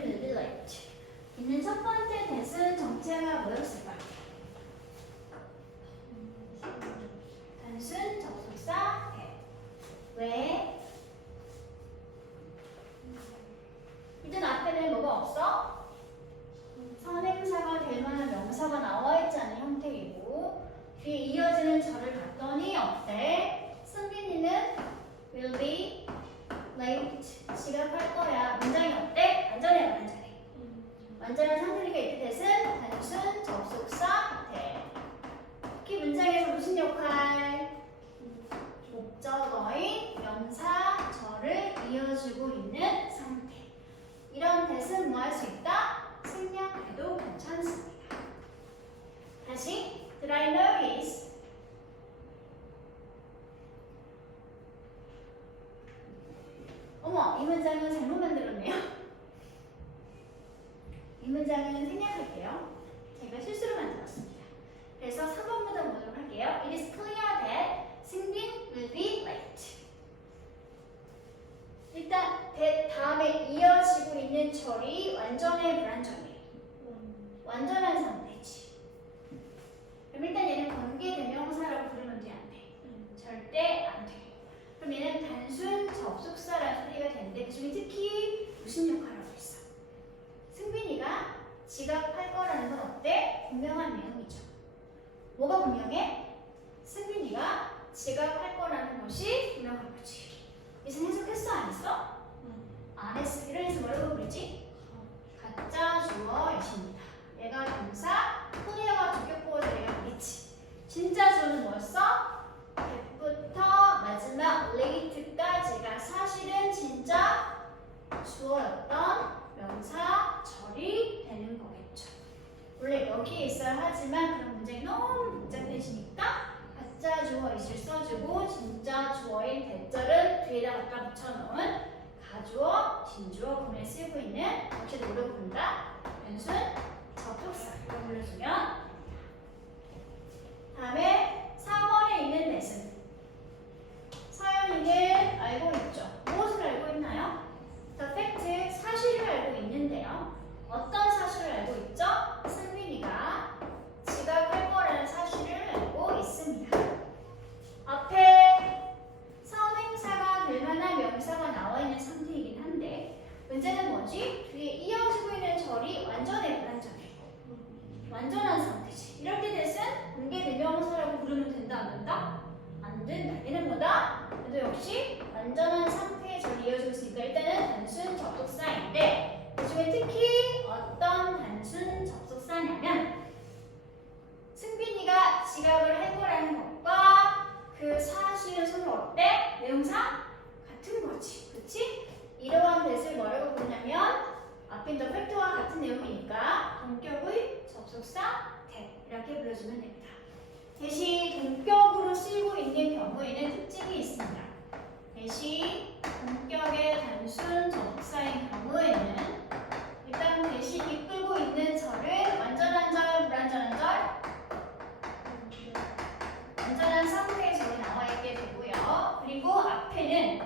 승빈 will be late. 있는 첫 번째 대은 정체가 뭐였을까? 단순 접속사 대. 왜? 일단 앞에는 뭐가 없어? 선행사가 될 만한 명사가 나와 있지 않은 형태이고 뒤에 이어지는 절을 봤더니 어때? 승빈이는 will be late. 지각할 거야. 문장이 어때? 완전해, 완전해. 완전한 상태니까 이때 대은 단순 접속사 대. 특히 문장에서 무슨 역할? 목적어인 명사, 절을 이어주고 있는 상태. 이런 대은 뭐 할 수 있다? 생략해도 괜찮습니다. 다시 Did I notice? 어머, 이 문장은 잘못 만들었네요. 이 문장은 생략할게요. 제가 실수로 만들었습니다. 그래서 4번부터 보도록 할게요. It is clear that 승빈 will be late. 일단 that 다음에 이어지고 있는 절이 완전해, 불완전해? 완전한 상태지. 그럼 일단 얘는 관계대명사라고 부르면 돼, 안 돼? 절대 안 돼. 그럼 얘는 단순 접속사라는 소리가 되는데 그 중에 특히 무슨 역할을 하고 있어? 승빈이가 지각할 거라는 건 어때? 분명한 내용이죠. 뭐가 분명해? 승빈이가 지각할 거라는 것이 분명한 거지. 이선 해석했어? 안 했어? 안 했어. 이런 해서 뭐라고 부르지? 가짜 주어이십니다. 얘가 동사, 클리어가 주격보호 자리가 되겠지. 진짜 주어는 뭐였어? 대부터 마지막 late까지가 사실은 진짜 주어였던 명사, 절이 되는 거겠죠. 원래 여기에 있어야 하지만 그런 문장이 너무 복잡해지니까 가짜 주어이실 써주고 진짜 주어인 대절은 뒤에다 갖다 붙여놓은 가주어, 진주어 구문에 쓰이고 있는 이렇게 노래 부른다. 단순 접속사라고 불러주면 다음에 4번에 있는 대은 서연이는 알고 있죠. 무엇을 알고 있나요? The fact, 사실을 알고 있는데요. 어떤 사실을 알고 있죠? 승빈이가 지각할 거라는 사실을 알고 있습니다. 앞에 선행사가 될 만한 명사가 나와 있는 상태이긴 한데 문제는 뭐지? 뒤에 이어지고 있는 절이 완전해, 불완전해? 완전한 상태지. 이럴 때 대은 관계대명사라고 부르면 된다, 안 된다? 안 된다. 얘는 뭐다? 그래도 역시 완전한 상태의 절이 이어지고 있으니까 일단은 단순 접속사인데 그 중에 특히 어떤 단순 접속사냐면 승빈이가 지각을 할 거라는 것과 그 사실은 서로 어때? 내용상 같은 거지. 그치? 이러한 대을 뭐라고 부르냐면 앞에 the fact와 같은 내용이니까 동격의 접속사 that 이렇게 불러주면 됩니다. 대신 동격으로 쓰이고 있는 경우에는 특징이 있습니다. 대신 동격의 단순 접속사인 경우에는 일단 대신 이끌고 있는 절은 완전한 절, 불완전한 절? 완전한 상태의 절이 나와 있게 되고요. 그리고 앞에는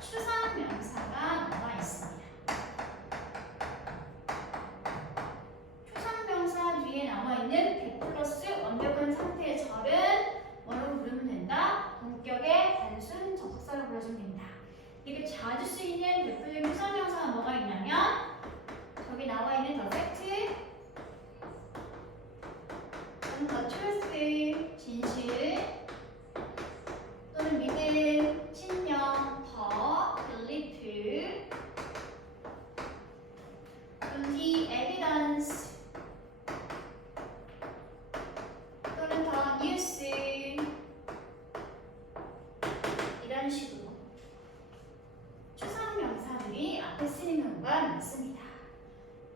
추상명사가 나와 있습니다. 추상명사 뒤에 나와 있는 100 플러스 완벽한 상태의 절은 뭐라고 부르면 된다? 동격의 단순 접속사로 불러주면 됩니다. 이게 자주 쓰이는 대표적인 추상명사가 뭐가 있냐면 저기 나와 있는 the fact, the truth, 진실 또는 믿음, 신념, 더, belief 또는 the evidence 또는 더 뉴스 이런 식으로 추상명사들이 앞에 쓰이는 경우가 많습니다.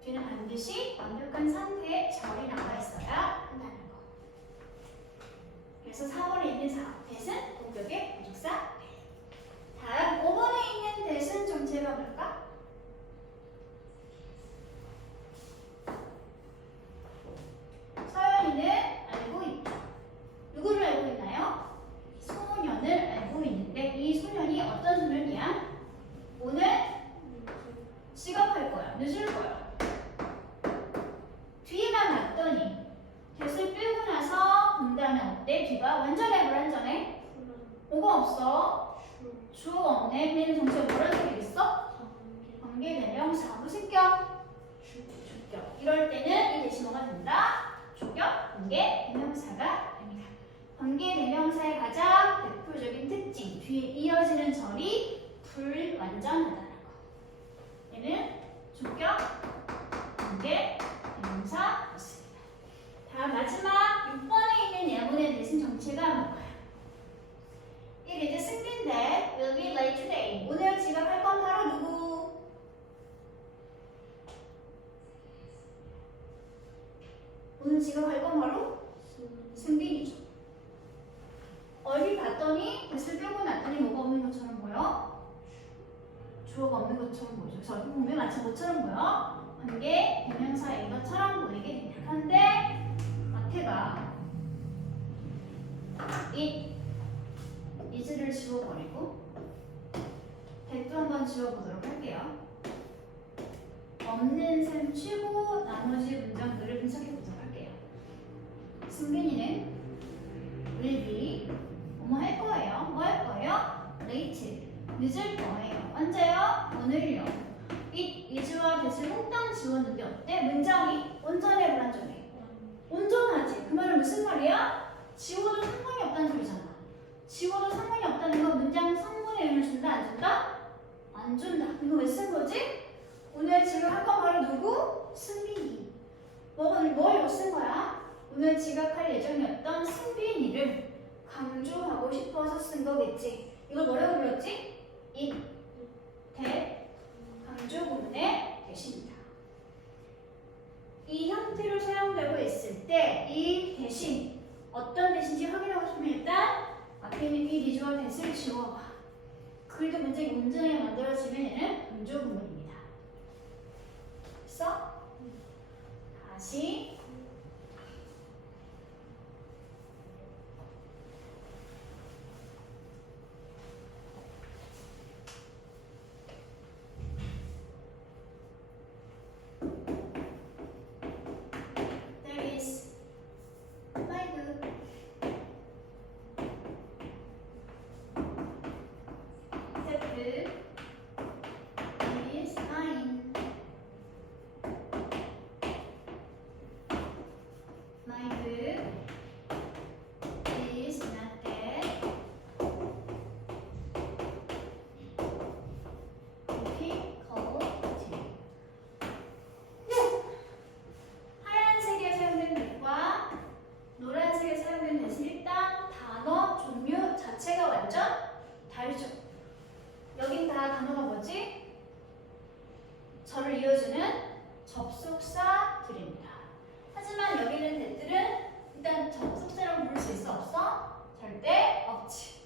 뒤는 반드시 완벽한 상태의 절이 나와 있어야 한다는 거. 그래서 4번에 있는 대은 동격의 부족사. 다음 5번에 있는 대은 정체가 뭘까? 서연이는 알고 있다. 누구를 알고 있나요? 소년을 알고 있는데 이 소년이 어떤 소년이야? 오늘 주어가 없네. 얘는 정체가 뭐라고 되겠어? 관계대명사. 무슨격? 주격. 이럴 때는 이 대신 뭐가 된다? 주격, 관계대명사가 됩니다. 관계대명사의 가장 대표적인 특징. 뒤에 이어지는 절이 불완전하다는 거. 얘는 주격, 관계대명사였습니다. 다음 마지막 6번에 있는 예문의 대신 정체가 뭔가요? It is Seungmin that will be late today. 오늘 지각할 건 바로 누구? 오늘 지각할 건 바로 승빈이죠. 얼핏 봤더니 대을 빼고 났더니 뭐가 없는 것처럼 보여? 주어가 없는 것처럼 보이죠. 그래서 얼핏 보면 마치 뭐처럼 보여? 관계 대명사인 것처럼 보이게 됩니다. 그런데 마태가 is를 지워버리고 that도 한번 지워보도록 할게요. 없는 셈 치고 나머지 문장들을 분석해보도록 할게요. 승빈이는 will be 뭐 할 거예요? 뭐 할 거예요? late 늦을 거예요. 언제요? 오늘요. it is와 that을 몽땅 지웠는데 어때? 문장이 온전해 불완전해? 온전하지. 그 말은 무슨 말이야? 지워도 상관이 없다는 소리잖아. 지워도 상관이 없다는 건 문장 성분의 의미를 준다 안 준다? 안 준다. 이거 왜 쓴 거지? 오늘 지각할 건 바로 누구? 승빈이. 뭘 쓴 거야? 오늘 지각할 예정이었던 승빈이를 강조하고 싶어서 쓴 거겠지. 이걸 뭐라고 불렀지? 강조 구문의 대신이다. 이 형태로 사용되고 있을 때 이 대신 어떤 대신인지 확인하고 싶으면 일단 앞에 있는 이 리조와 대신을 지워봐. 그래도 문장이 온전하게 만들어지면 얘는 강조 구문입니다. 됐어? 다시 There is my book. That is mine. My book is not that. difficult. 하얀색에 사용된 that과 노란색에 사용된 that은 일단 단어 종류 자체가 완전 다르죠. 여긴 다 단어가 뭐지? 절을 이어주는 접속사들입니다. 하지만 여기 있는 that들은 일단 접속사라고 부를 수 있어? 없어? 절대 없지.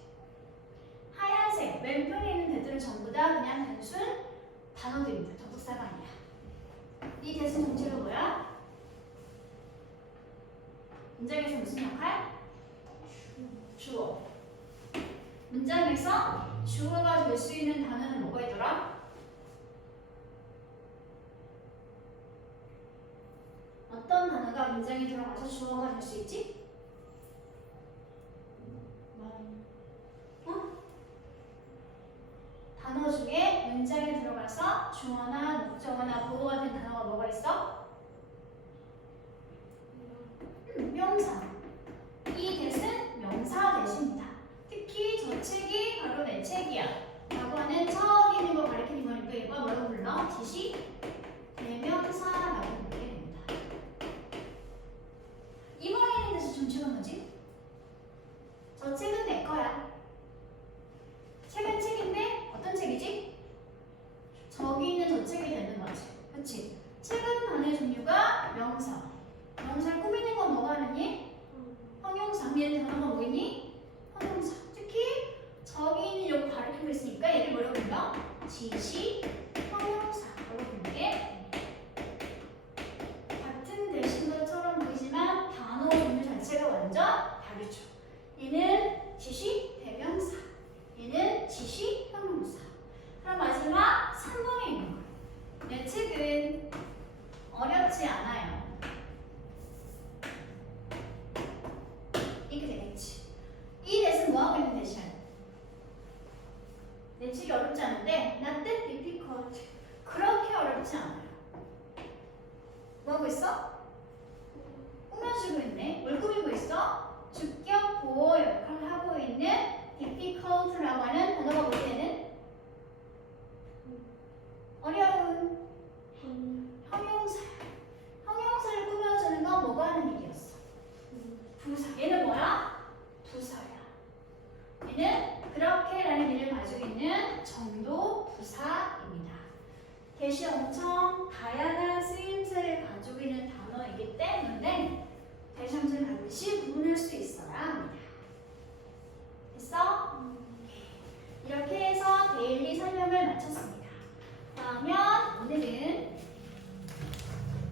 하얀색 왼편에 있는 that들은 전부 다 그냥 단순 단어들입니다. 접속사가 아니야. 이 that은 정체가 뭐야? 문장에서 무슨 역할? 주어. 문장에서 주어가 될 수 있는 단어는 뭐가 있더라? 어떤 단어가 문장에 들어가서 주어가 될 수 있지? 단어 중에 문장에 들어가서 주어나 목적어나 보호 같은 단어가 뭐가 있어? 명사. 이 that은 명사 대신이다. 특히 저 책이 바로 내 책이야 라고 하는 저기 있는 거 가리키는 거니까 이거 뭐라고 불러? 지시 대명사라고 부르게 됩니다. 이번에 있는 데서 정체가 뭐지? 저 책은 내 거야. 책은 책인데 어떤 책이지? 저기 있는 저 책이 되는 거지. 그치? 책은 단어의 종류가 명사. 명사를 꾸미는 건 뭐가 하느니? 형용사. 얘는 단어가 뭐겠니? 형용사. 특히 저기 있는 요거 가리키고 있으니까 얘를 뭐라고 불러? 지시 형용사라고 부르게 같은 대신 것처럼 보이지만 단어 종류 자체가 완전 다르죠. 얘는 지시 대명사, 얘는 지시 형용사. 그럼 마지막 3번에 있는 거예요. 내 책은 어렵지 않아요. 이렇게 되겠지. 이 that은 뭐하고 있는 that이야? 내치기 어렵지 않은데 not that difficult. 그렇게 어렵지 않아요. 뭐 하고 있어? 꾸며주고 있네. 뭘 꾸미고 있어? 주격 보호 역할을 하고 있는 difficult라고 하는 단어가 뭐게는? 어려운 형용사. 형용사를 꾸며주는 건 뭐가 하는 일이었어? 부사. 얘는 뭐야? 부사야. 얘는 그렇게라는 의미를 가지고 있는 정도 부사입니다. 대시 엄청 다양한 쓰임새를 가지고 있는 단어이기 때문에 대시 함수를 반드시 구분할 수 있어야 합니다. 됐어? 이렇게 해서 데일리 설명을 마쳤습니다. 그러면 오늘은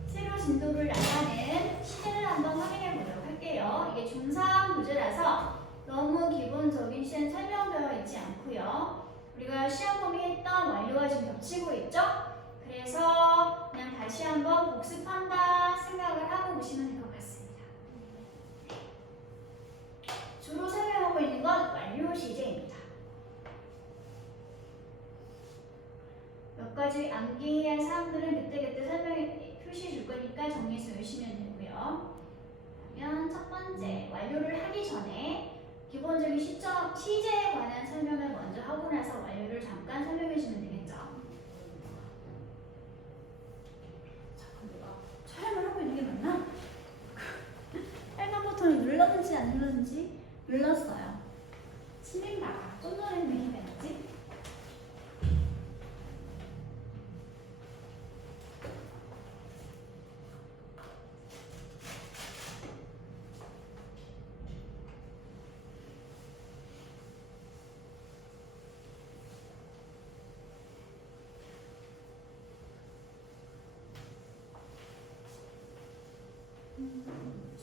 새로 진도를 나가는 시제를 한번 확인해 보도록 할게요. 이게 중3 교재라서 너무 기본적인 시제는 설명되어 있지 않고요. 우리가 시험 범위했던 완료가 지금 겹치고 있죠? 그래서 그냥 다시 한번 복습한다 생각을 하고 보시면 될 것 같습니다. 주로 설명하고 있는 건 완료 시제입니다. 몇 가지 암기해야 할 사항들은 그때그때 설명에 표시해 줄 거니까 정리해서 외우시면 되고요. 그러면 첫 번째, 완료를 하기 전에 기본적인 시제에 관한 설명을 먼저 하고 나서 완료를 잠깐 설명해 주면 되겠죠. 잠깐 내가 촬영을 하고 있는 게 맞나? 빨간 버튼을 눌렀는지 안 눌렀는지 눌렀어요. 친밀다가 좀 전에 왜 해야지?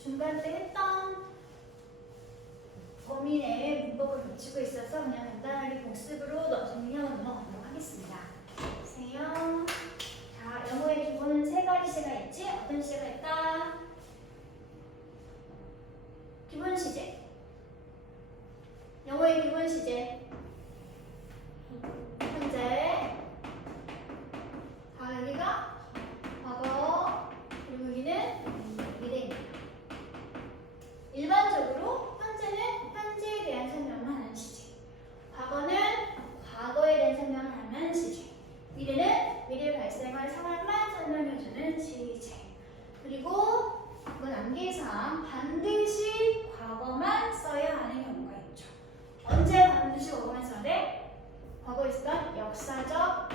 중간 때 했던 범위 내에 문법을 붙이고 있어서 그냥 간단하게 복습으로 정리하고 넘어가도록 하겠습니다. 보세요. 자, 영어의 기본은 세 가지 시제가 있지? 어떤 시제가 있다? 기본 시제. 영어의 기본 시제. 현재. 다 여기가 과거. 그리고 여기는 미래입니다. 일반적으로 현재는 현재에 대한 설명을 하는 시제, 과거는 과거에 대한 설명을 하는 시제, 미래는 미래에 발생할 상황만 설명해주는 시제. 그리고 이건 암기사항, 반드시 과거만 써야 하는 경우가 있죠. 언제 반드시 과거만 써야 돼? 과거에 있었던 역사적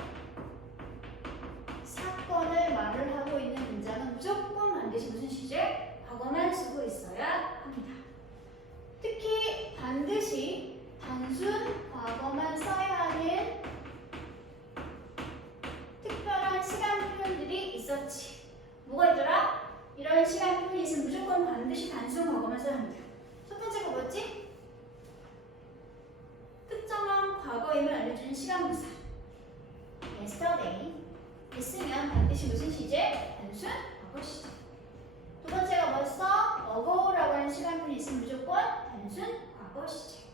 사건을 말을 하고 있는 문장은 무조건 반드시 무슨 시제? 과거만 쓰고 있어야 합니다. 특히 반드시 단순 과거만 써야 하는 특별한 시간 표현들이 있었지. 뭐가 있더라? 이런 시간 표현이 있으면 무조건 반드시 단순 과거만 써야 합니다. 첫 번째가 뭐였지? 특정한 과거임을 알려주는 시간 부사. yesterday 있으면 반드시 무슨 시제? 단순 과거 시제. 두 번째가 뭐였어? ago라고 하는 시간 표현이 있으면 무조건 단순 과거 시제.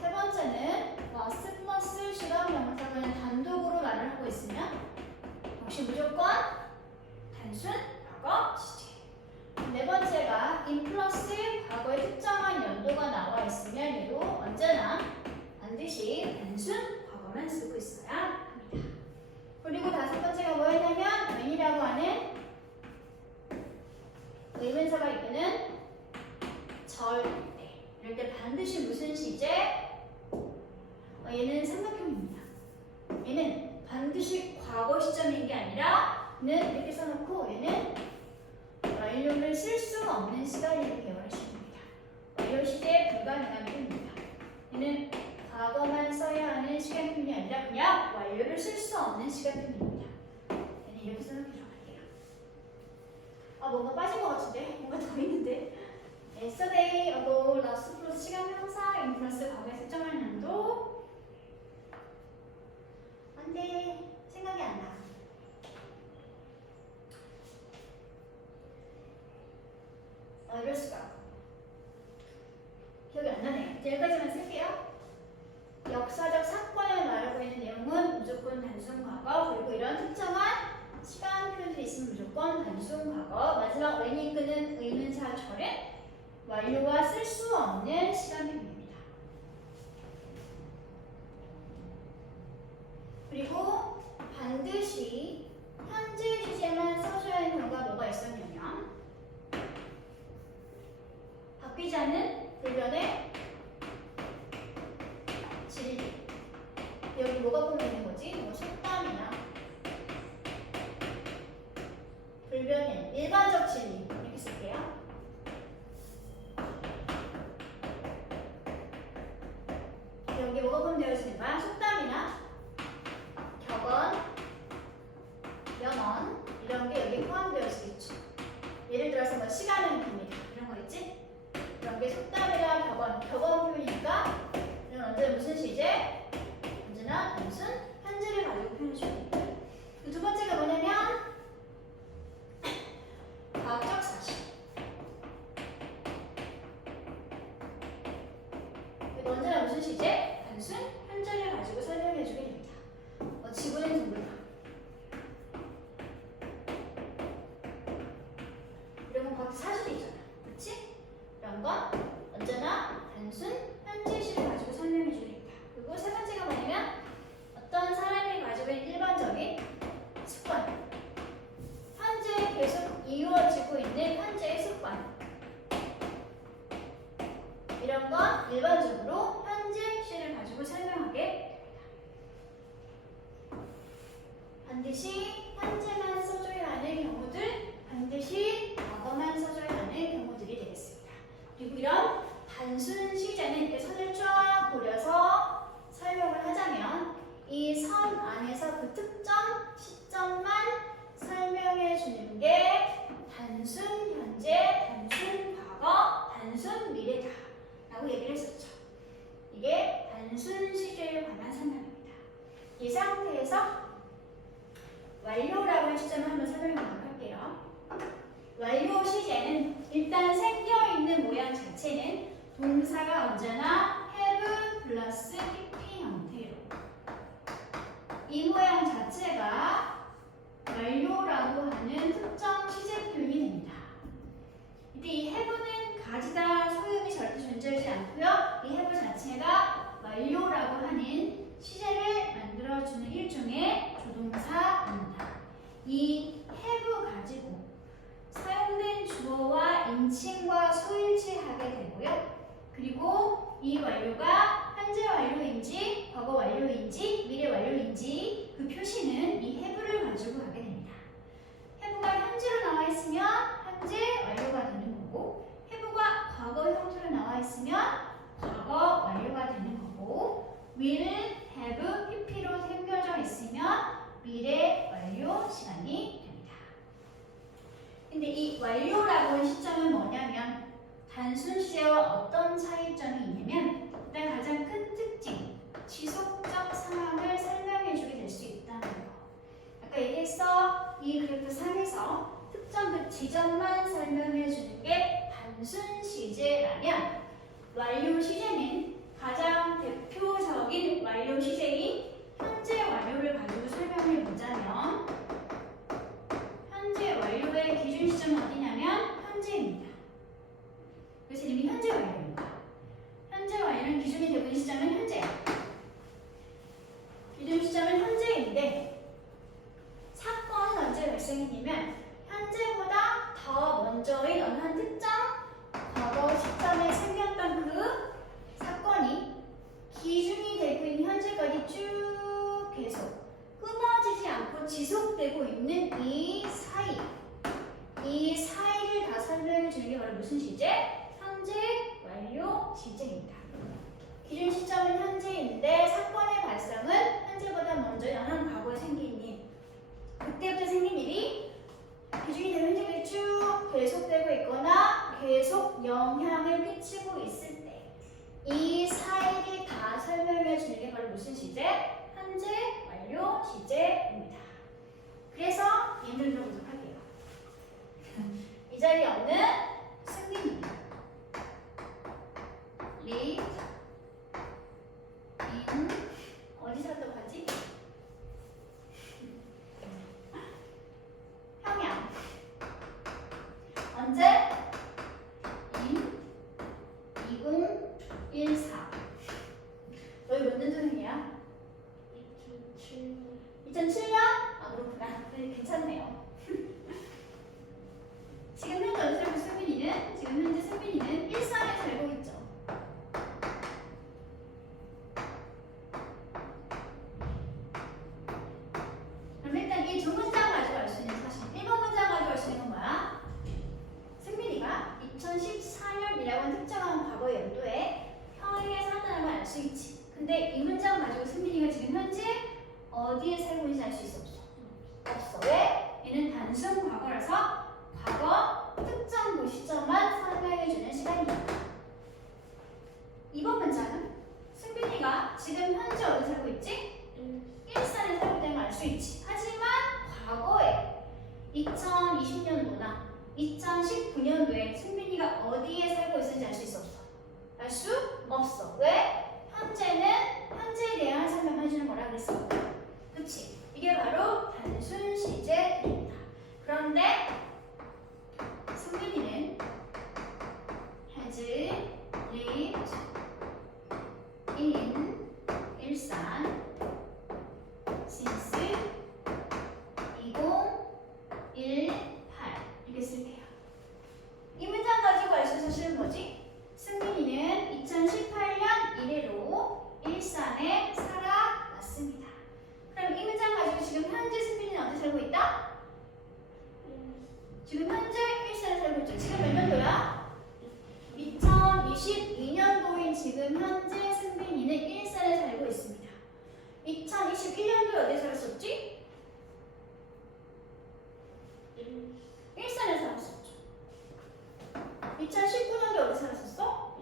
세 번째는 was 플러스 시간 명사가 단독으로 말을 하고 있으면 역시 무조건 단순 과거 시제. 네 번째가 in 플러스 과거의 특정한 연도가 나와 있으면 얘도 언제나 반드시 단순 과거만 쓰고 있어야 합니다. 그리고 다섯 번째가 뭐였냐면 when이라고 하는 의문사가 이끄는 절대. 이럴 때 반드시 무슨 시제? 얘는 삼각형입니다. 얘는 반드시 과거 시점인 게 아니라 는 이렇게 써놓고 얘는 완료를 쓸 수 없는 시간이라고 배워하시면 됩니다. 완료 시제에 불가능한 표현입니다. 얘는 과거만 써야 하는 시간 표현이 아니라 그냥 완료를 쓸 수 없는 시간 표현입니다. 얘는 이렇게 써놓기로 할게요. 아, 뭔가 빠진 것 같은데? 뭔가 더 있는데? yesterday, ago, last 플러스 시간 명사, in 플러스 과거에 특정한 연도. 안 돼. 생각이 안 나. 이럴 수가. 기억이 안 나네. 여기까지만 쓸게요. 역사적 사건을 말하고 있는 과거, 그리고 이런 특정한 시간 표현들이 있으면 무조건 단순 과거. 마지막 when이 이끄는 의문사절은 완료와 쓸 수 없는 시간 표현입니다. 그리고 반드시 현재 시제만 써줘야 하는 경우가 뭐가 있었냐면 바뀌지 않는 불변의 진리. 여기 뭐가 보이는 거지? 뭐 속담이나 불변의 일반적 진리 이렇게 쓸게요. 여기 뭐가 포함되어 있으니까 속담이나 격언, 명언 이런 게 여기 포함되어 있겠죠. 예를 들어서 뭐 시간은 깁니다 이런 거 있지? 이런 게 속담이나 격언 표현이니까 이건 언제나 무슨 시제? 언제나 무슨 현재를 가지고 표현해줍니다. 두 번째가 뭐냐면 과학적 사실. 언제나 무슨 시제? 단순 현재를 가지고 설명해주게 됩니다. 지구는 둥글다. 이런 건 과학적 사실이잖아. 그렇지? 이런 건 언제나 단순 현재 시를 가지고 설명해주겠다. 그리고 세 번째가 뭐냐면 어떤 사람이 가지고 있는 일반적인 습관. 현재 계속 이루어지고 있는 현재의 습관. 이런 건 일반적으로 현재 시를 가지고 설명하게 됩니다. 반드시 현재만 써줘야 하는 경우들, 반드시 과거만 써줘야 하는 경우들이 되겠습니다. 그리고 이런 단순 시제는 이렇게 선을 쫙 그려서 설명을 하자면 이 선 안에서 그 특정 시점만 설명해 주는 게 단순 현재, 단순 과거, 단순 미래다 라고 얘기를 했었죠. 이게 단순 시제에 관한 설명입니다. 이 상태에서 완료라고 하는 시점을 한번 설명하도록 할게요. 완료 시제는 일단 생겨있는 모양 자체는 동사가 언제나 have 플러스 pp 형태로 이 모양 자체가 완료라고 하는 특정 시제 표현이 됩니다. 이때 이 have는 가지다 소음이 절대 존재하지 않고요. 이 have 자체가 완료라고 하는 시제를 만들어주는 일종의 조동사입니다. 이 have 가지고 사용된 주어와 인칭과 소일치하게 되고요. 그리고 이 완료가 현재 완료인지 과거 완료인지 미래 완료인지 그 표시는 이 have를 가지고 하게 됩니다. have가 현재로 나와 있으면 현재 완료가 되는 거고 have가 과거 형태로 나와 있으면 과거 완료가 되는 거고 will have pp로 생겨져 있으면 미래 완료 시간이 됩니다. 근데 이 완료라고 하는 시점은 뭐냐면 단순 시제와 어떤 차이점이 있냐면 일단 가장 큰 특징, 지속적 상황을 설명해주게 될 수 있다는 거. 아까 얘기했어. 이 그래프 상에서 특정 그 지점만 설명해주는 게 단순 시제라면 완료 시제는 가장 대표적인 완료 시제인 현재 완료를 가지고 설명을 보자면 현재 완료의 기준 시점은 어디냐면 현재입니다. 그래서 이름이 현재 완료입니다. 현재 완료는 기준이 되고 있는 시점은 현재야. 기준 시점은 현재인데 사건은 언제 발생했냐면 현재보다 더 먼저인 어느 한 특정 과거 시점에 생겼던 그 사건이 기준이 되고 있는 현재까지 쭉 계속 끊어지지 않고 지속되고 있는 이 사이를 다 설명해 주는 게 바로 무슨 시제? 현재 완료 시제입니다. 기준 시점은 현재인데 사건의 발생은 현재보다 먼저 연한 과거에 생긴 일. 그때부터 생긴 일이 기준이 되는 현재까지 쭉 계속되고 있거나 계속 영향을 끼치고 있을 때 이 사이를 다 설명해 주는 게 바로 무슨 시제? 현재 완료 시제입니다. 그래서 예를 들어보도록 할게요. 이 자리에 없는 승민입니다. 리, 인, 어디 살다고 하지? 2007년? 아 그렇구나. 네, 괜찮네요. 지금 현재 어디 살고 승민이는? 지금 현재 승민이는 일산에 살고 있죠. 그럼 일단 이 두 문장 가지고 알 수 있는 사실 1번 문장 가지고 알 수 있는 건 뭐야? 승민이가 2014년이라고 하는 특정한 과거 연도에 평양에 살았다는 걸 알 수 있지. 근데 이 문장 가지고 승민이가 지금 현재 어디에 살고 있는지 알 수 있어 없어? 없어. 왜? 얘는 단순 과거라서 과거 특정 그 시점만 설명해주는 시간이야. 이번 문장은 승빈이가 지금 현재 어디 살고 있지? 일산에 살고 있다는 걸 알 수 있지. 하지만 과거에 2020년도나 2019년도에 승빈이가 어디에 살고 있는지 알 수 있어 없어? 알 수 없어. 왜? 현재는 현재에 대한 설명을 해주는 거라 그랬어. 그치? 이게 바로 단순 시제입니다. 그런데 승민이는 has lived in 일산 since 2018 이렇게 쓸게요. 이 문장 가지고 알 수 있는 사실은 뭐지? 승민이는 2018년 이래로 일산에 살아왔습니다. 그럼 이 문장 가지고 지금 현재 승민이는 어디 살고 있다? 지금 현재 일산에 살고 있죠. 지금 몇 년도야? 2022년도인 지금 현재 승빈이는 일산에 살고 있습니다. 2021년도에 어디에 살았었지? 일산에 살았었죠. 2019년도에 어디 살았었어?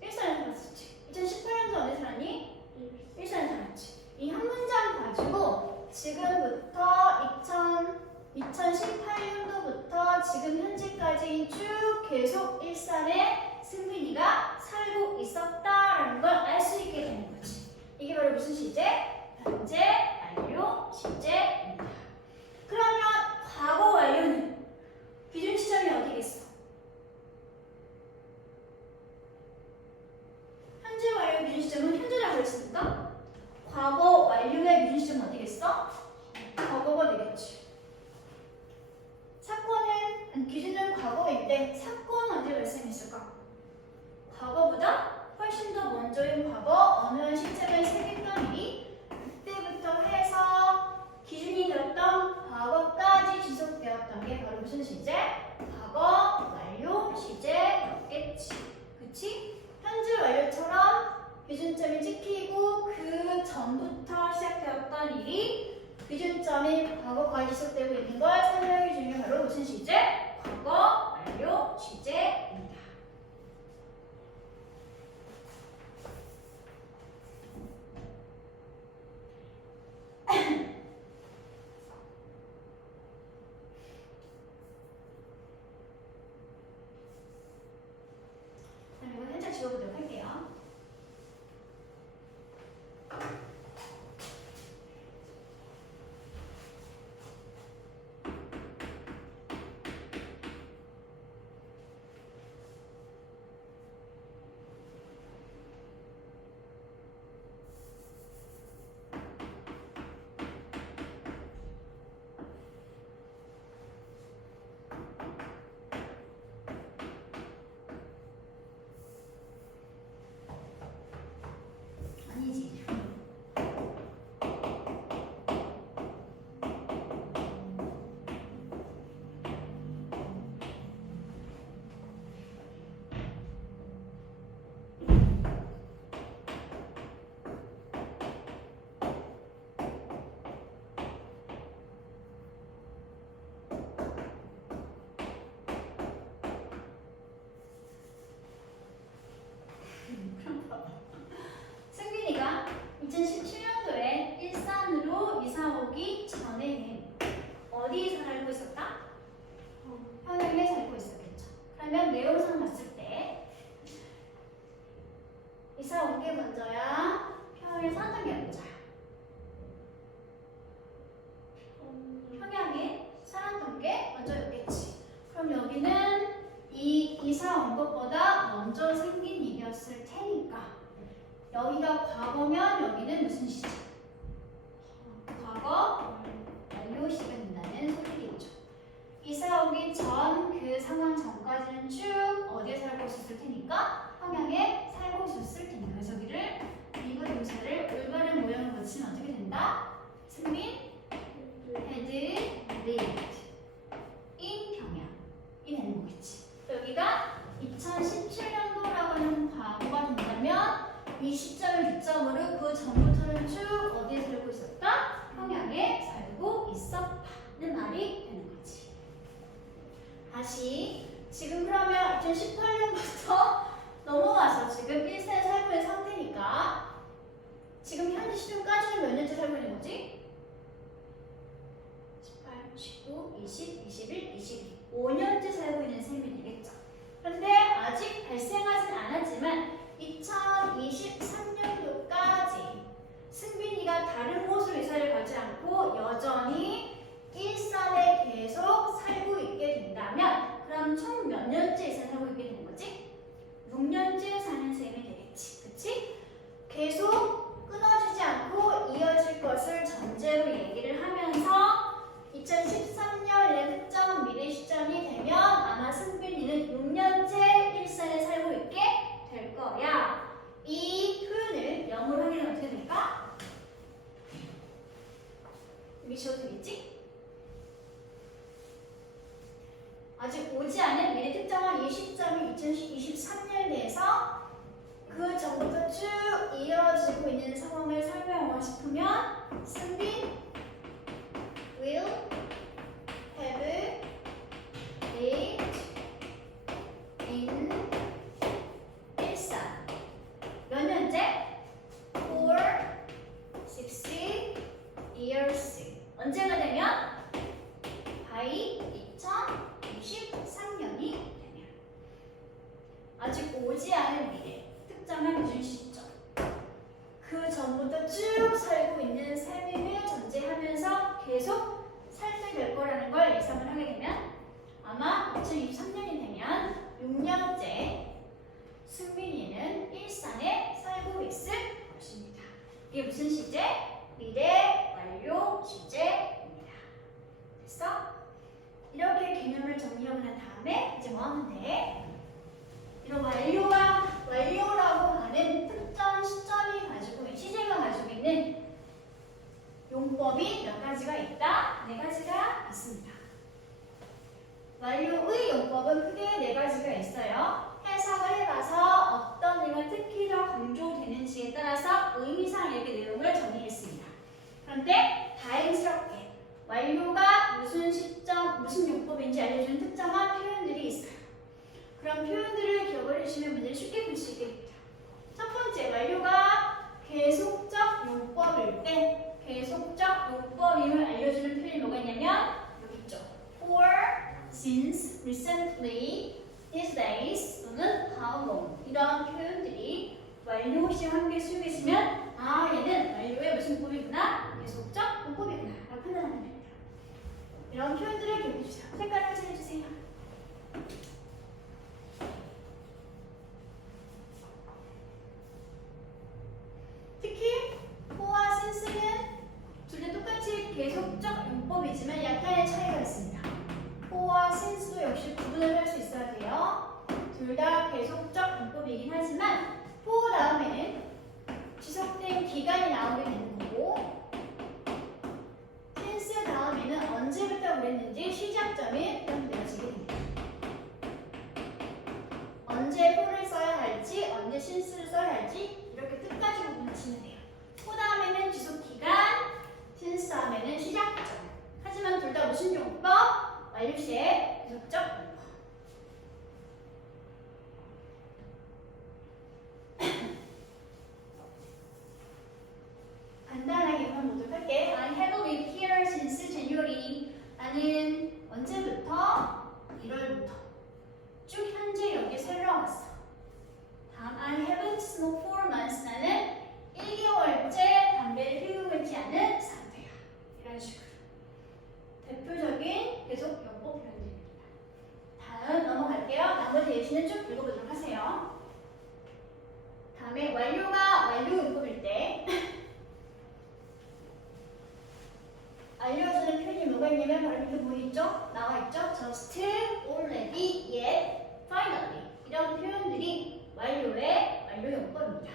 일산에 살았었지. 2018년도에 어디 살았니? 일산에 살았지. 이 한 문장 가지고 지금부터 2018년도부터 지금 현재까지 쭉 계속 일산에 승민이가 살고 있었다라는 걸 알 수 있게 되는 거지. 이게 바로 무슨 시제? 현재 완료 시제입니다. 그러면 과거 완료는 기준 시점이 어디겠어? 현재 완료 기준 시점은 현재라고 했으니까 과거 완료의 기준 시점은 어디겠어? 과거가 되겠지. 사건은 기준은 과거인데 사건은 언제 발생했을까? 과거보다 훨씬 더 먼저인 과거 어느 시점에 생겼던 일이 그때부터 해서 기준이 되었던 과거까지 지속되었던 게 바로 무슨 시제? 과거 완료 시제였겠지. 그치? 현재 완료처럼 기준점이 찍히고 그 전부터 시작되었던 일이 기준점이 과거까지 지속되고 있는 걸 설명해 주는 게 바로 무슨 시제? 과거 완료 시제입니다. 그럼 이거 현재 지워보도록 할게요. 아니지. 승빈이가 2017년도에 일산으로 이사 오기 전에는 어디에 살고 있었다? 평양에 살고 있었겠죠. 그러면 내용상 봤을 때 이사 온 게 먼저야? 평양에 살았던 게 먼저야? 평양에 살았던 게 먼저였겠지. 그럼 여기는 이 이사 온 것보다 먼저 생긴 일이었을 테니까 여기가 과거면 여기는 무슨 시제? 과거 다시 지금 그러면 2018년부터 넘어가서 지금 1세에 살고 있는 상태니까 지금 현재 시점까지는 몇 년째 살고 있는 거지? 18, 19, 20, 21, 22 5년째 살고 있는 셈이 되겠죠. 그런데 아직 발생하진 않았지만 2023년도까지 승빈이가 다른 곳으로 이사를 가지 않고 여전히 일산에 계속 살고 있게 된다면 그럼 총 몇 년째 이사 살고 있게 되는 거지? 6년째 사는 셈이 되겠지. 그치? 계속 끊어지지 않고 이어질 것을 전제로 얘기를 하면서 2013년의 특정 미래 시점이 되면 아마 승빈이는 6년째 일산에 살고 있게 될 거야. 이 표현을 영어로 하기는 어떻게 될까? 여기 지워도 되겠지? 아직 오지 않은 미래 특정한 이 시점이 2023년에 대해서 그 전부터 쭉 이어지고 있는 상황을 설명하고 싶으면 승빈 will have lived in 일산 몇 년째? for 60 years 언제가 되면? by 2023년이 되면 아직 오지 않은 미래 특정한 기준 시점 그 전부터 쭉 살고 있는 삶을 전제하면서 계속 살게 될 거라는 걸 예상을 하게 되면 아마 2023년이 되면 6년째 승빈이는 일산에 살고 있을 것입니다. 이게 무슨 시제? 미래 완료 시제입니다. 됐어? 이렇게 개념을 정리하고 난 다음에 이제 뭐 하면 돼? 이런 완료라고 하는 특정 시점이 가지고 시제가 가지고 있는 용법이 몇 가지가 있다? 4가지가 있습니다. 완료의 용법은 크게 4가지가 있어요. 해석을 해봐서 어떤 내용이 특히 더 강조되는지에 따라서 의미상 이렇게 내용을 정리했습니다. 그런데 다행스럽게 완료가 무슨 시점, 무슨 용법인지 알려주는 특정한 표현들이 있어요. 그런 표현들을 기억을 해주시면 문제를 쉽게 풀 수 있게 됩니다. 첫 번째, 완료가 계속적 용법일 때 계속적 용법임을 알려주는 표현이 뭐가 있냐면 여기 있죠. For, since, recently, these days 또는 how long 이런 표현들이 완료 시에 함께 쓰여 있으면 아 얘는 완료의 무슨 용법이구나 계속적 용법이구나 라고 판단하면 됩니다. 이런 표현들을 기억해 주세요. 색깔을 확인해 주세요. 특히 for와 since는 둘 다 똑같이 계속적 용법이지만 약간의 차이가 있습니다. for와 since도 역시 구분을 할 수 있어야 돼요. 둘 다 계속적 용법이긴 하지만 for 다음에는 지속된 기간이 나오게 되는 거고 since 다음에는 언제부터 그랬는지 시작점이 되어지게 됩니다. 언제 for를 써야 할지 언제 since를 써야 할지 이렇게 끝까지 구분하시면 돼요. for 다음에는 지속기간, since 다음에는 시작점. 하지만 둘 다 무슨 용법? 완료시에 계속적 용법. 간단하게 보도록 할게. I have lived here since January. 나는 언제부터? 1월부터 쭉 현재 여기 살아왔어. 다음 I haven't smoked for months. 나는 1개월째 담배를 피우고 있지 않은 상태야. 이런 식으로 대표적인 계속 용법 표현들입니다. 다음 넘어갈게요. 나머지 예시는 쭉 읽어보도록 하세요. 다음에 완료가 완료 용법일 때 알려주는 표현이 뭐가 있냐면 바로 밑에 보이죠? 나와 있죠? just, already, yet, finally 이런 표현들이 완료의 완료 용법입니다.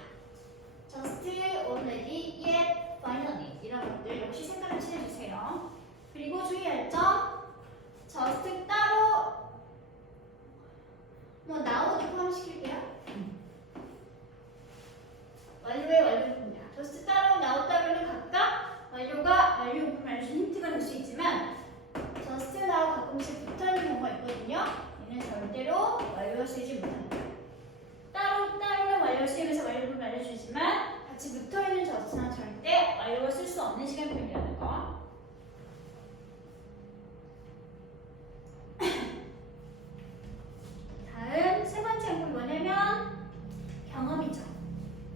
just, already, yet, finally 이런 것들 역시 색깔을 칠해주세요. 그리고 주의할 점 just 따로 뭐 now도 포함시킬게요. 완료의 완료입니다. just 따로 now 따로는 각각 완료가 완료 용법을 알려주는 힌트가 될 수 있지만 just now 가끔씩 붙어있는 경우가 있거든요. 쓰이지 못합니다. 따로는 완료를 쓰이면서 완료를 알려주지만 같이 붙어있는 저수는 절대 완료가 쓸 수 없는 시간표현이라는 거. 다음 세 번째 항목이 뭐냐면 경험이죠.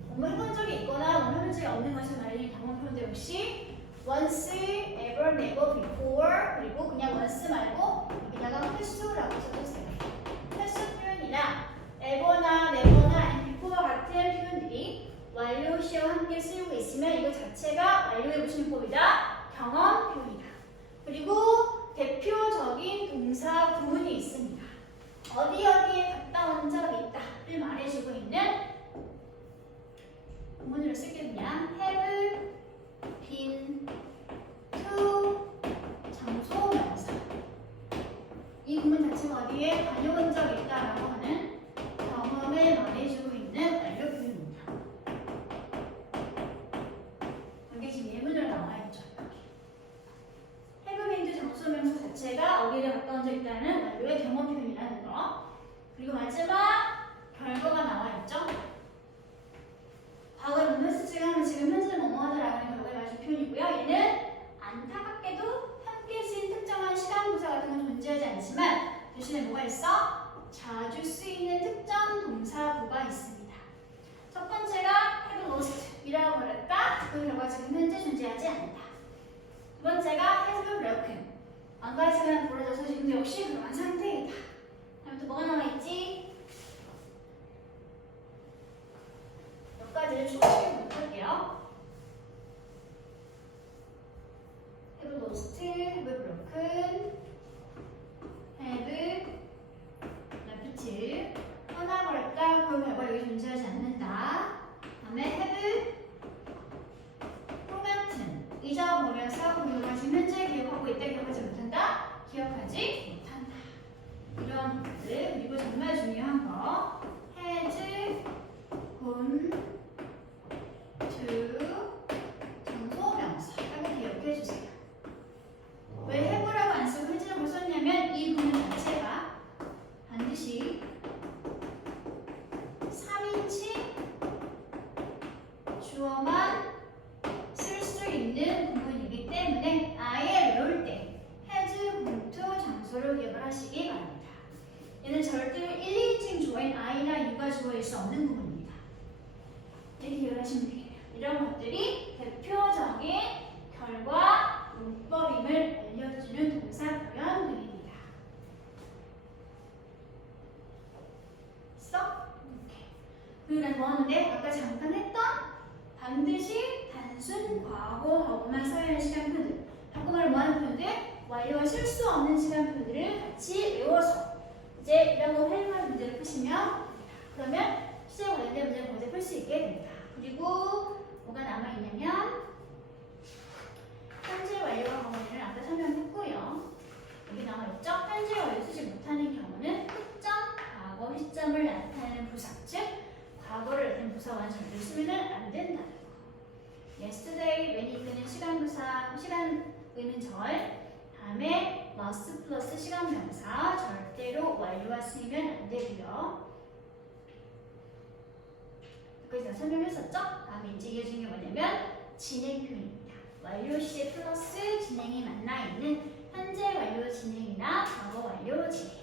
뭐 해본 적이 있거나 뭐 해본 적이 없는 것을 말하는 경험 표현도 역시 once, ever, never, before 그리고 그냥 once 말고 여기다가 횟수라고 써주세요. 횟수 표현이나 ever나 never나 and before와 같은 표현들이 완료 시와 함께 쓰이고 있으면 이거 자체가 완료의 무슨 문법이다? 경험 표현이다. 그리고 대표적인 동사 구문이 있습니다. 어디에 갔다 온 적이 있다를 말해주고 있는 구문으로 쓸게요. 그냥 have been to 장소 명사. 이 구문 자체가 어디에 다녀온 적이 있다라고 하는 경험을 말해주고 있는 완료 표현입니다. 여기 지금 예문으로 나와있죠. have been to 장소 명사 자체가 어디에 갔다 온 적이 있다는 완료의 경험 표현이라는 거. 그리고 마지막 결과가 나와있죠. 과거의 문맥 수치하면 지금 현재는 뭐뭐 하다라고 하는 결과에 맞은 표현이고요. 얘는 안타깝게도 함께 쓰인 특정한 시간 부사 같은 건 존재하지 않지만 대신에 뭐가 있어? 자주 쓰이는 특정 동사구가 있습니다. 첫 번째가 have lost 이라고 말했다. 그 결과 지금 현재 존재하지 않는다. 두 번째가 has broken 망가지면 부러져서 지금도 역시 그러한 상태이다. 다음 또 뭐가 나와있지? 몇 가지를 추가시켜 볼게요. have lost, have broken, have left 떠나버렸다. 그 결과 여기 존재하지 않는다. 다음에 have forgotten 잊어버려서 그 결과 지금 현재 기억하고 있다. 기억하지 못한다. 기억하지 못한다. 이런 것들. 그리고 정말 중요한 거 has gone to 장소 명사 하고 기억해 주세요. 왜 have라고 안 쓰고 has라고 썼냐면 이 구문 자체가 반드시 3인칭 주어만 쓸 수 있는 구문이기 때문에 아예 외울 때 has gone to 장소를 기억을 하시기 바랍니다. 얘는 절대로 1, 2인칭 주어인 I나 U가 주어일 수 없는 구문입니다. 이렇게 기억을 하시면 되겠네요. 이런 것들이 대표적인 결과 문법임을 알려주는 동사 표현들입니다. 그리고 난 뭐 하는데? 아까 잠깐 했던 반드시 단순 과거하고만 써야 하는 시간표들 한국말로 뭐 하는 표현들? 완료가 쓸 수 없는 시간표들을 같이 외워서 이제 이런 거 활용하는 문제를 푸시면 그러면 시제 관련된 문제를 먼저 풀 수 있게 됩니다. 그리고 뭐가 남아있냐면 현재 완료와 과거를 아까 설명했고요. 여기 나와있죠? 현재 완료 쓰지 못하는 경우는 특정 과거 시점을 나타내는 부사, 즉 과거를 나타내는 부사와 절대 쓰면 안 된다는 거. yesterday, when이 이끄는 시간 부사, 시간 의문절 다음에 must 플러스 시간 명사 절대로 완료와 쓰이면 안 되고요. 여기서 설명했었죠? 다음에 이제 이어진 게 뭐냐면 진행 표현입니다. 완료 시제 플러스 진행이 만나 있는 현재 완료 진행이나 과거 완료 진행.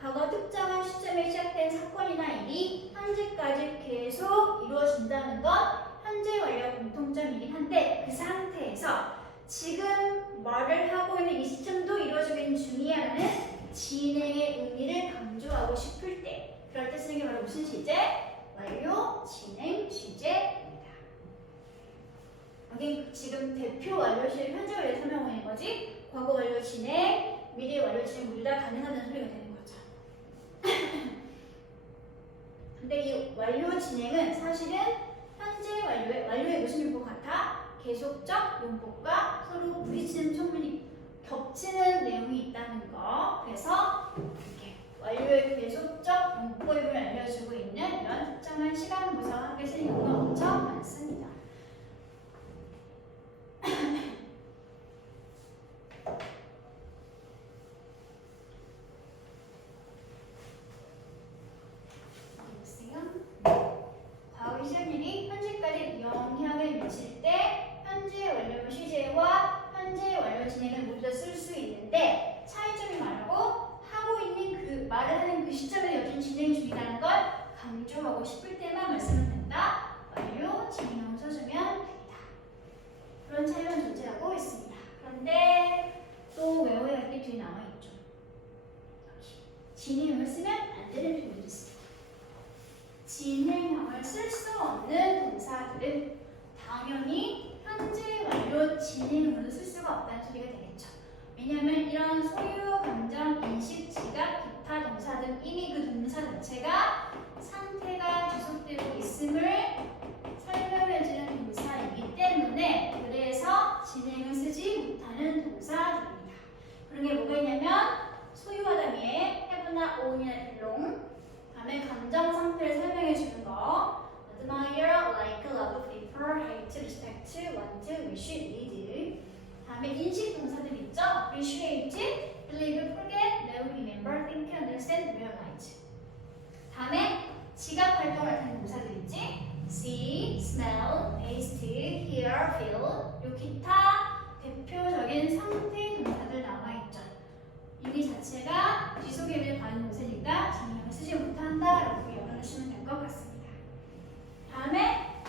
과거 특정한 시점에 시작된 사건이나 일이 현재까지 계속 이루어진다는 건 현재 완료와 공통점이긴 한데 그 상태에서 지금 말을 하고 있는 이 시점도 이루어지고 있는 중이야라는 진행의 의미를 강조하고 싶을 때 그럴 때 쓰는 게 바로 무슨 시제? 완료, 진행, 시제입니다. 여기 지금 대표 완료실 현재 완료 설명하고 있는 거지 과거 완료 진행, 미래 완료 진행 모두 다 가능하다는 소리가 되는 거죠. 근데 이 완료 진행은 사실은 현재 완료의 무슨 용법 같아? 계속적 용법과 서로 부딪히는 성분이 겹치는 내용이 있다는 거. 그래서 이렇게 완료의 계속적 용법임을 알려주고 있는 이런 특정한 시간 부사와 함께 쓰는 경우가 엄청 많습니다. 진행형을 쓰면 안 되는 표현도 있습니다. 진행형을 쓸 수 없는 동사들은 당연히 현재 완료 진행형으로 쓸 수가 없다는 소리가 되겠죠. 왜냐하면 이런 소유, 감정, 인식, 지각, 기타 동사 등 이미 그 동사 자체가 상태가 지속되고 있음을 설명해주는 동사이기 때문에 그래서 진행을 쓰지 못하는 동사들입니다. 그런 게 뭐가 있냐면 소유하다 위에 have나 own이나 belong, 다음에 감정 상태를 설명해 주는 거 admire, like, love, prefer, hate, respect, want, wish, need. 다음에 인식 동사들 있죠? appreciate, believe, forget, know, remember, think, understand, realize. 다음에 지각 활동을 하는 동사들 있지? see, smell, taste, hear, feel. 요 기타 대표적인 상태 동사들 나와 있죠. 이미 자체가 지속에 의해 가는 동사니까 진행을 쓰지 못한다라고 열어주시면 될 것 같습니다. 다음에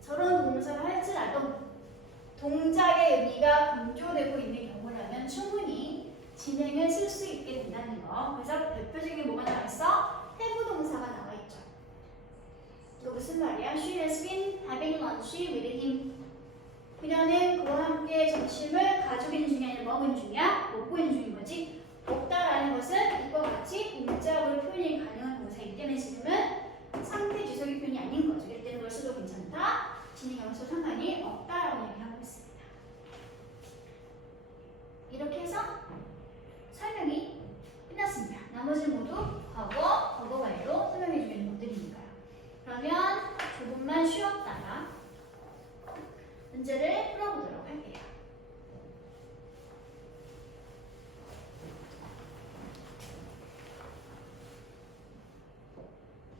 저런 동사를 할지라도 동작의 의미가 강조되고 있는 경우라면 충분히 진행을 쓸 수 있게 된다는 거. 그래서 대표적인 뭐가 나와 있어? have 동사가 나와 있죠. 이거 무슨 말이야? She has been having lunch with him. 그녀는 그와 함께 점심을 가지고 있는 중이 아니라 먹은 중이야? 먹고 있는 중인 거지? 먹다라는 것은 이과 같이 문자로 표현이 가능한 동사이기 때문에 지금은 상태 지속의 표현이 아닌 거죠. 이럴 때는 걸 써도 괜찮다. 진행형을 써도 상관이 없다라고 얘기하고 있습니다. 이렇게 해서 설명이 끝났습니다. 나머지는 모두 과거, 과거 완료 설명해 주는 것들이니까요. 그러면 조금만 쉬었다가 문제를